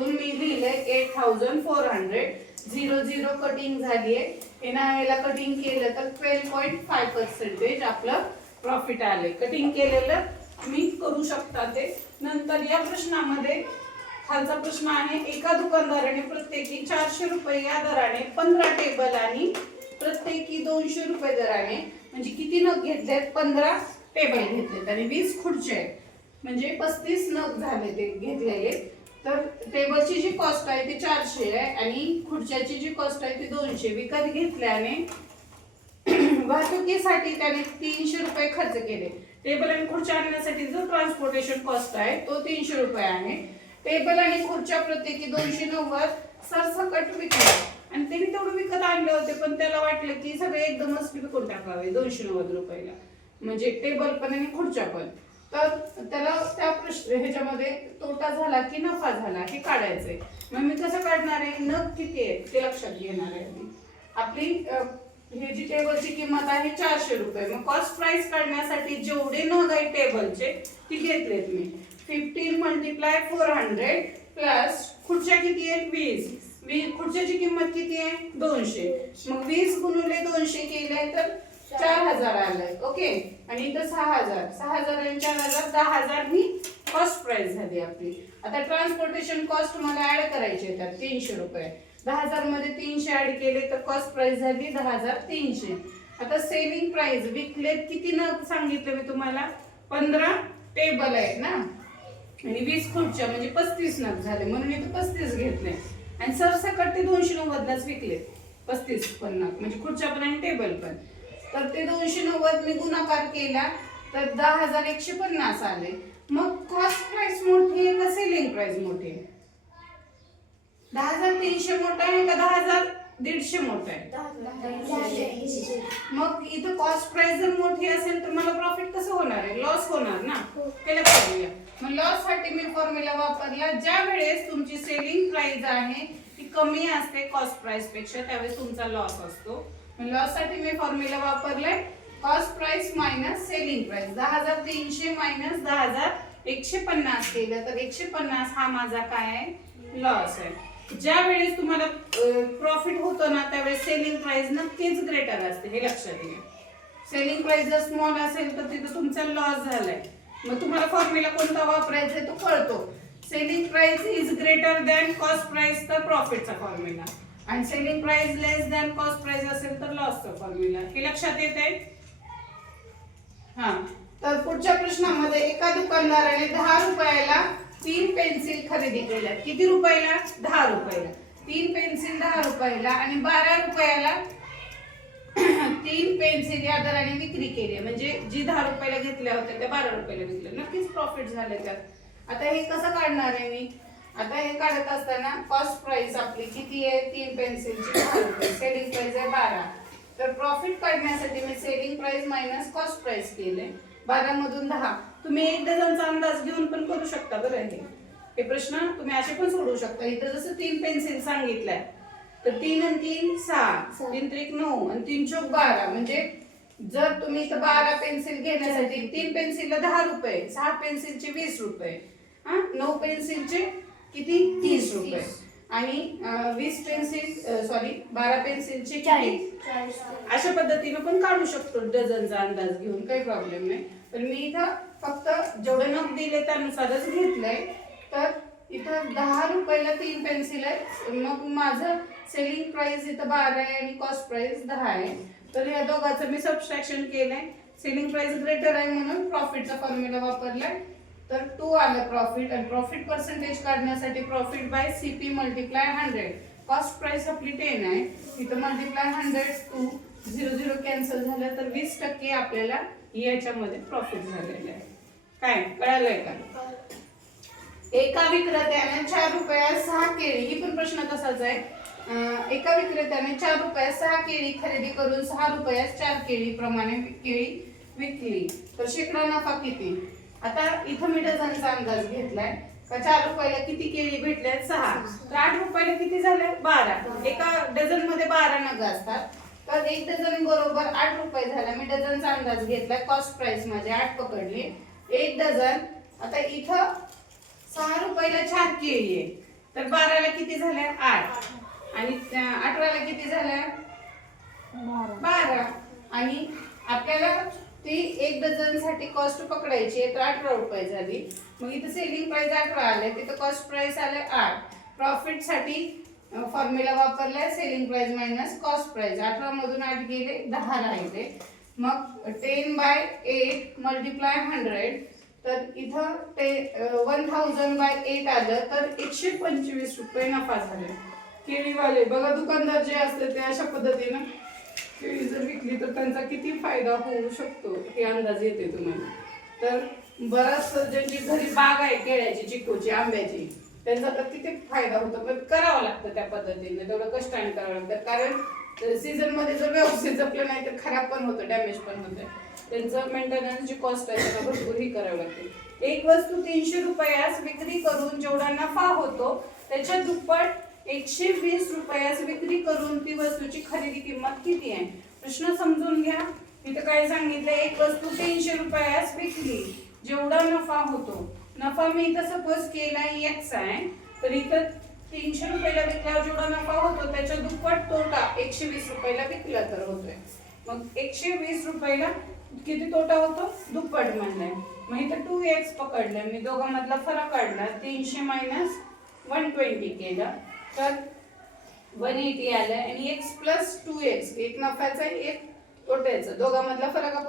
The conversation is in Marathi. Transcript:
म्हणून मी लिहिलंय 8400. 0 कटिंग झालीये. याला कटिंग केलं तर 12.5% आपलं प्रॉफिट आले. कटिंग केलेलं मी करू शकता ते. नंतर या प्रश्नामध्ये खालचा प्रश्न आहे, एका दुकानदाराने प्रत्येकी 400 रुपये या दराने 15 टेबल आणि प्रत्येकी 200 रुपये दराने म्हणजे किती नग घेतलेत? 15 टेबल घेतलेत आणि 20 खुर्च्या आहेत, म्हणजे 35 नग झाले ते घेतलेले. तर टेबलची जी कॉस्ट आहे ती 400 आहे आणि खुर्च्याची जी कॉस्ट आहे ती 200. विकत घेतल्याने वाहतुकीसाठी त्याने 300 रुपये खर्च केले. टेबल आणि खुर्च्या आणण्यासाठी जो ट्रान्सपोर्टेशन कॉस्ट आहे तो 300 रुपये आहे. टेबल आणि खुर्च्या प्रत्येकी 290 सरसकट विकल्या आणि त्यांनी तेवढं विकत आणले होते, पण त्याला वाटलं की सगळे एकदमच विकून टाकावे 290 रुपयाला, म्हणजे टेबल पण आणि खुर्च्या पण. तर त्याला त्या ह्याच्यामध्ये तोटा झाला की नफा झाला हे काढायचंय. मग मी कसं काढणार आहे? नग किती आहेत ते लक्षात घेणार आहे. आपली हे जी टेबलची किंमत आहे 400 रुपये. मग कॉस्ट प्राइस काढण्यासाठी जेवढे नग आहेत टेबलचे ती घेतलेत मी. 15 × 400 प्लस खुर्च्या किती आहेत? 20. खुर्च्याची किंमत किती आहे? 200. मग 20 × 200 केले तर 4000 आलंय. ओके. आणि इथं 6000 आणि 4000 10000 ही कॉस्ट प्राइस झाली आपली. आता ट्रान्सपोर्टेशन कॉस्ट मला ऍड करायची आहे त्यात 300 रुपये. 10000 मध्ये 300 ऍड केले तर कॉस्ट प्राइस झाली 10300. आता सेलिंग प्राइस विकलेत किती नग सांगितलं मी तुम्हाला? 15 टेबल आहेत ना आणि 20 खुर्च्या म्हणजे 35 नग झाले, म्हणून इथं 35 घेतले आणि सरसकट ते 290लाच विकले. 35 पण नग म्हणजे खुर्च्या पण आणि टेबल पण. तर ते 290 मी गुणाकार केला तर 10150 आले. मग कॉस्ट प्राइस मोठी आहे का सेलिंग प्राइस मोठी आहे? 10300 मोठा आहे का 10150 मोठा आहे? मग इथं कॉस्ट प्राइस जर मोठी असेल तर मला प्रॉफिट कसं होणार आहे? लॉस होणार ना. त्याला करूया. मग लॉस साठी मी फॉर्म्युला वापरला. ज्या वेळेस तुमची सेलिंग प्राइस आहे ती कमी असते कॉस्ट प्राइस पेक्षा, त्यावेळेस तुमचा लॉस असतो. लॉस साठी मी फॉर्म्युला वापरलाय cost price minus selling price. 10300 minus 10150 केलं तर 150 हा माझा काय आहे? लॉस आहे. ज्या वेळेस तुम्हाला प्रॉफिट होतो ना त्यावेळेस सेलिंग प्राइस नक्कीच ग्रेटर असते, हे लक्षात घ्या. सेलिंग प्राइस जर स्मॉल असेल तर तिथं तुमचा लॉस झालाय. मग तुम्हाला फॉर्म्युला कोणता वापरायचा आहे तो कळतो. Selling price is greater than cost price तर प्रॉफिटचा फॉर्म्युला, आणि सेलिंग प्राइस लेस दॅन कॉस्ट प्राइस असेल तर लॉसचा फॉर्म्युला. हे लक्षात येते? हा. तर पुढच्या प्रश्नामध्ये एका दुकानदाराने 10 रुपयाला 3 पेन्सिल खरेदी केल्या. किती रुपयाला? 10 रुपयाला. 3 पेन्सिल 10 रुपयाला आणि 12 रुपयाला 3 पेन्सिल या दराने विक्री केली. म्हणजे जी 10 रुपयाला घेतल्या होत्या त्या 12 रुपयाला विकल्या. नक्कीच प्रॉफिट झाले त्यात. आता हे कसं काढणार आहे मी? आता हे काढत असताना कॉस्ट प्राइस आपली किती आहे? 3 पेन्सिलची 10 रुपये. सेलिंग प्राइस आहे 12. तर प्रॉफिट काढण्यासाठी मी selling price minus cost price केले. 12 मधून 10. तुम्ही 1 डझनचा अंदाज घेऊन पण करू शकता बरं. हे प्रश्न तुम्ही असे पण सोडवू शकता. इथं जसं 3 पेन्सिल सांगितलंय तर 3 आणि 3 6, 3 त्रिक 9 आणि 3 चौक 12. म्हणजे जर तुम्ही इथं 12 पेन्सिल घेण्यासाठी 3 पेन्सिलला 10 रुपये, 6 पेन्सिलचे 20 रुपये, 9 पेन्सिलचे किती? 30 रुपये आणि 12 पेन्सिलचे 40. अशा पद्धतीने पण काढू शकतो डझनचा अंदाज घेऊन, काही प्रॉब्लेम नाही. पण मी इथं फक्त जेवढे नग दिले त्यानुसारच घेतलंय. तर इथं 10 रुपयाला 3 पेन्सिल आहे. मग माझं सेलिंग प्राइस इथं 12 आहे आणि कॉस्ट प्राइस 10 आहे. तर या दोघांचं मी सबट्रॅक्शन केलंय. सेलिंग प्राइस ग्रेटर आहे म्हणून प्रॉफिटचा फॉर्म्युला वापरलाय. तर 2 आलं प्रॉफिट. आणि प्रॉफिट पर्सेंटेज काढण्यासाठी profit by CP multiply 100. Cost price आपली 10 आहे. इथं मल्टिप्लाय 100 2 0 0 कॅन्सल झालं तर 20% आपल्याला याच्यामध्ये प्रॉफिट झालेलं आहे. काय कळालंय का? एका विक्रेत्याने 4 रुपयात 6 केळी, ही पण प्रश्न तसाच आहे. एका विक्रेत्याने 4 रुपयात 6 केळी खरेदी करून 6 रुपयात 4 केळी प्रमाणे केळी विकली तर शेकडा नफा किती? आता इथं मी डझनचा अंदाज घेतलाय. का 4 रुपयाला किती केळी भेटल्यात? 6. तर 8 रुपयाला किती झाले? 12. एका डझन मध्ये 12 नग असतात. तर 1 डझन बरोबर 8 रुपये झाला. मी डझनचा अंदाज घेतलाय. कॉस्ट प्राइस माझे 8 पकडली. 1 डझन. आता इथं 6 रुपयाला 4 केळी आहे तर 12ला किती झाल्या 8 आणि 18ला किती झाल्या 12 आणि आपल्याला ती 1 डझन साठी कॉस्ट पकडायची आहे तर 18 रुपये झाली. मग इथं सेलिंग प्राइस 18 आले, तिथं कॉस्ट प्राइस आले 8. प्रॉफिट साठी फॉर्म्युला वापरलाय selling price minus cost price. 18 मधून 8 गेले 10 राहिले. मग 10/8 मल्टिप्लाय 100 तर इथं ते 1000/8 आलं तर 125 रुपये नफा झाले. केळीवाले बघा, दुकानदार जे असते ते अशा पद्धतीनं केळी जर विकली तर त्यांचा किती फायदा होऊ शकतो हे अंदाज येते तुम्हाला. तर बराच ज्यांची घरी बाग आहे केळ्याची, चिक्कूची, आंब्याची, त्यांचा तर किती फायदा होतो. पण करावं लागतं त्या पद्धतीने, तेवढं कष्टाने करावं लागतं. कारण सीझन मध्ये जर व्यवस्थित जपलं नाही तर खराब पण होतं, डॅमेज पण होतं. त्यांचं मेंटेनन्सची कॉस्ट आहे त्यांना भरपूर ही करावी लागते. एक वस्तू 300 रुपयास विक्री करून जेवढा नफा होतो त्याच्या दुप्पट 120 रुपयास विक्री करून ती वस्तूची खरेदी किंमत किती आहे. प्रश्न समजून घ्या. इथं काय सांगितलं, एक वस्तू 300 रुपयास विकली, जेवढा नफा होतो. नफा मी इथं सपोज केला x आहे, तर इथं 300 रुपयाला विकल्यावर जेवढा नफा होतो त्याच्या दुप्पट तोटा 120 रुपयाला विकला तर होतोय. मग 120 रुपयाला किती तोटा होतो, दुप्पट म्हणलाय. मग इथं 2x पकडलं मी, दोघांमधला फरक काढला, 300 मायनस 120 केलं तर 180 आलं आणि x + 2x, एक नफ्याचा एक तोट्याचा, दोघांमधला फरक आपण